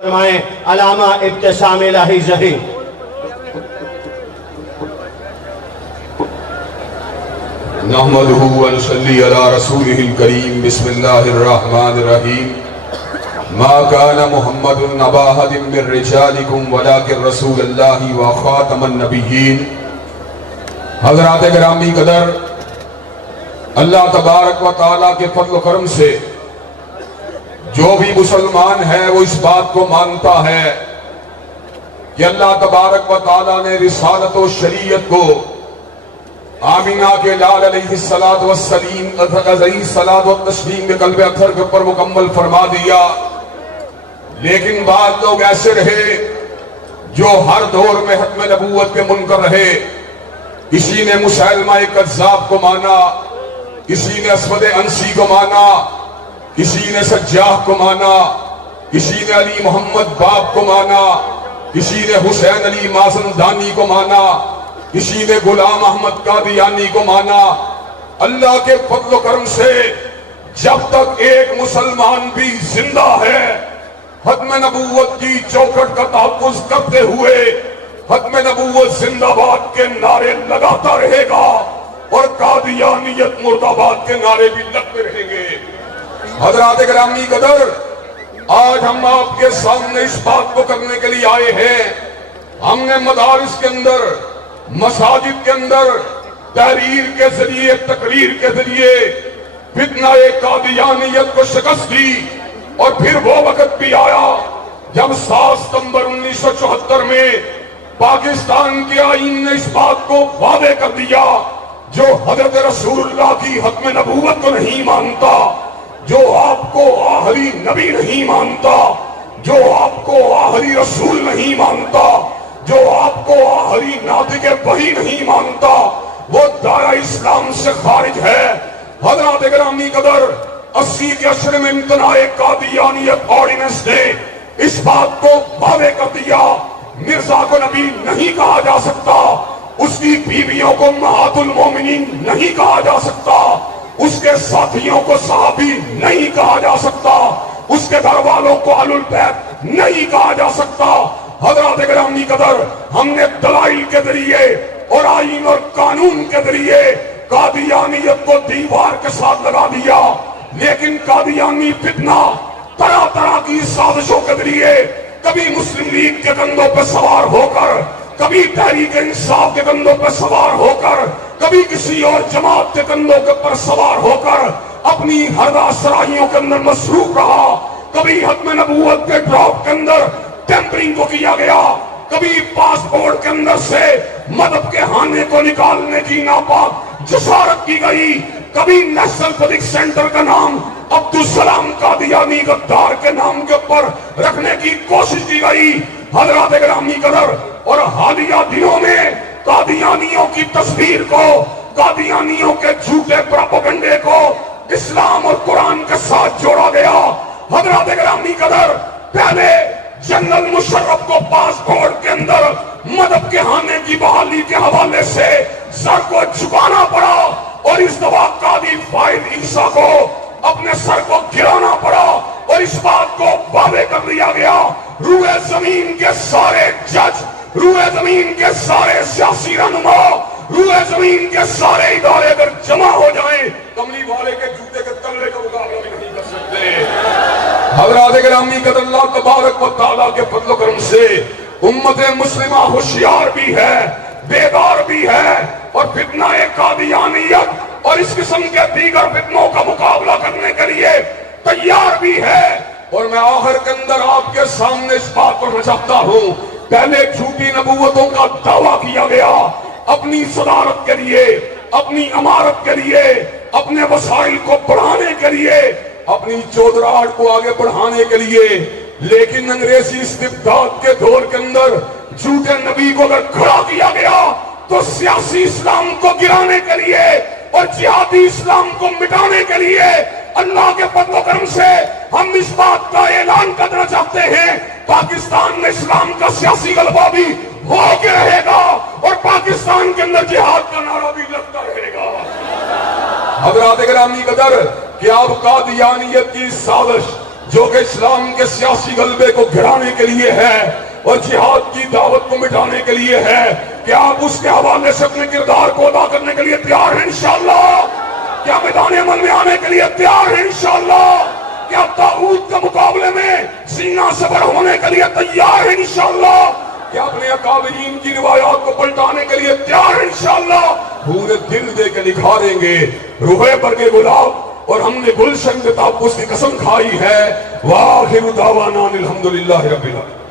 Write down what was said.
فرمائیں علامہ ابتسام الہی ظہیر۔ نحمدہ ونصلی علی رسولہ الکریم بسم اللہ الرحمن الرحیم ما کان محمد ابا احد من رجالکم ولکن رسول اللہ وخاتم النبیین۔ حضرات گرامی قدر، اللہ تبارک و تعالیٰ کے فضل و کرم سے جو بھی مسلمان ہے وہ اس بات کو مانتا ہے کہ اللہ تبارک و تعالیٰ نے رسالت و شریعت کو آمینہ کے لال علیہ الصلاۃ والتسلیم کے قلب اطہر کے اوپر مکمل فرما دیا، لیکن بعض لوگ ایسے رہے جو ہر دور میں ختم نبوت کے منکر رہے۔ کسی نے مسیلمہ کذاب کو مانا، کسی نے اسود انسی کو مانا، کسی نے سجاح کو مانا، کسی نے علی محمد باب کو مانا، کسی نے حسین علی مازندانی کو مانا، کسی نے غلام احمد قادیانی کو مانا۔ اللہ کے فضل و کرم سے جب تک ایک مسلمان بھی زندہ ہے، ختم نبوت کی چوکھٹ کا تحفظ کرتے ہوئے ختم نبوت زندہ باد کے نعرے لگاتا رہے گا اور قادیانیت مرد آباد کے نعرے بھی لگتے رہیں گے۔ حضرات گرامی قدر، آج ہم آپ کے سامنے اس بات کو کرنے کے لیے آئے ہیں۔ ہم نے مدارس کے اندر، مساجد کے اندر تحریر کے ذریعے، تقریر کے ذریعے فتنہ قادیانیت کو شکست دی، اور پھر وہ وقت بھی آیا جب 7 ستمبر 1974 میں پاکستان کے آئین نے اس بات کو واضح کر دیا، جو حضرت رسول اللہ کی ختم نبوت کو نہیں مانتا، جو آپ کو آخری نبی نہیں مانتا، جو آپ کو آخری رسول نہیں مانتا، جو آپ کو آخری ناطق وحی نہیں مانتا، وہ دائرہ اسلام سے خارج ہے۔ حضرات گرامی قدر، 80 کے عشر میں امتناع قادیانیت آرڈیننس نے اس بات کو واضح کر دیا، مرزا کو نبی نہیں کہا جا سکتا، اس کی بیویوں کو امہات المومنین نہیں کہا جا سکتا، اس کے ساتھیوں کو صحابی نہیں کہا جا سکتا، اس کے گھر والوں کو اہل البیت نہیں کہا جا سکتا۔ حضرات گرامی قدر، ہم نے دلائل کے ذریعے اور آئین اور قانون کے ذریعے قادیانیت کو دیوار کے ساتھ لگا دیا، لیکن قادیانی فتنہ طرح طرح کی سازشوں کے ذریعے کبھی مسلم لیگ کے کندھوں پہ سوار ہو کر، کبھی تحریک انصاف کے کندھوں پر سوار ہو کر، کبھی کسی اور جماعت کے کندھوں کے پر سوار ہو کر اپنی ہردہ سرائیوں کے اندر مصروف رہا۔ کبھی ختم نبوت کے ڈراپ کے اندر ٹیمپرنگ کو کیا گیا، کبھی پاسپورٹ کے اندر سے مذہب کے ہانے کو نکالنے کی ناپاک جسارت کی گئی، کبھی نیشنل پبلک سینٹر کا نام عبدالسلام قادیانی غدار کے نام کے اوپر رکھنے کی کوشش کی گئی۔ حضرات گرامی قدر، اور حالیہ دنوں میں قادیانیوں کی تصویر کو، قادیانیوں کے جھوٹے پروپیگنڈے کو اسلام اور قرآن کے ساتھ جوڑا گیا۔ حضرات گرامی قدر، پہلے جنرل مشرف کو پاسپورٹ کے اندر مذہب کے ہانے کی بحالی کے حوالے سے سر کو جھکانا پڑا، اور اس دفعہ قاضی فائد عیسیٰ کو اپنے سر کو گرانا پڑا، اور اس بات کو واضح کر دیا گیا، روئے زمین کے سارے جج، روئے زمین کے سارے سیاسی رہنما، روئے زمین کے سارے ادارے اگر جمع ہو جائیں، کملی والے کے جوتے کے تلے کا مقابلہ بھی نہیں کر سکتے۔ حضرات گرامی قدر، اللہ تبارک و تعالیٰ کے فضل و کرم سے امت مسلمہ ہوشیار بھی ہے، بیدار بھی ہے، اور فتنہ قادیانیت اور اس قسم کے دیگر فتنوں کا مقابلہ کرنے کے لیے تیار بھی ہے۔ اور میں آخر کے اندر آپ کے سامنے اس بات کو رچاتا ہوں، پہلے جھوٹی نبوتوں کا دعویٰ کیا گیا، اپنی صدارت کے لیے، اپنی امارت کے لیے، اپنے وسائل کو بڑھانے کے لیے، اپنی چودراہٹ کو آگے بڑھانے کے لیے، لیکن انگریزی استبداد کے دور کے اندر جھوٹے نبی کو اگر کھڑا کیا گیا تو سیاسی اسلام کو گرانے کے لیے اور جہادی اسلام کو مٹانے کے لیے اللہ کے فضل و کرم سے ہم اس بات کا اعلان کرنا چاہتے ہیں، پاکستان میں اسلام کا سیاسی غلبہ بھی ہو کے رہے گا، اور پاکستان کے اندر جہاد کا نعرہ بھی لگتا رہے گا۔ حضرات گرامی قدر، کہ اب قادیانیت کی سازش جو کہ اسلام کے سیاسی غلبے کو گرانے کے لیے ہے اور جہاد کی دعوت کو مٹانے کے لیے ہے، کیا آپ اس کے حوالے سے اپنے کردار کو ادا کرنے کے لیے تیار ہیں انشاءاللہ؟ کیا میدان عمل میں آنے کے لیے تیار ہیں انشاءاللہ؟ کیا طاغوت کے مقابلے میں سینہ سبر ہونے کے لیے تیار ہیں انشاءاللہ؟ کیا اپنے اکابرین کی روایات کو پلٹانے کے لیے تیار ہیں انشاءاللہ؟ پورے دل دے کے نکھاریں گے روحے پر کے گلاب، اور ہم نے گلشن کے تحفظ کی قسم کھائی ہے۔ وآخر دعوانا الحمدللہ رب العالمین۔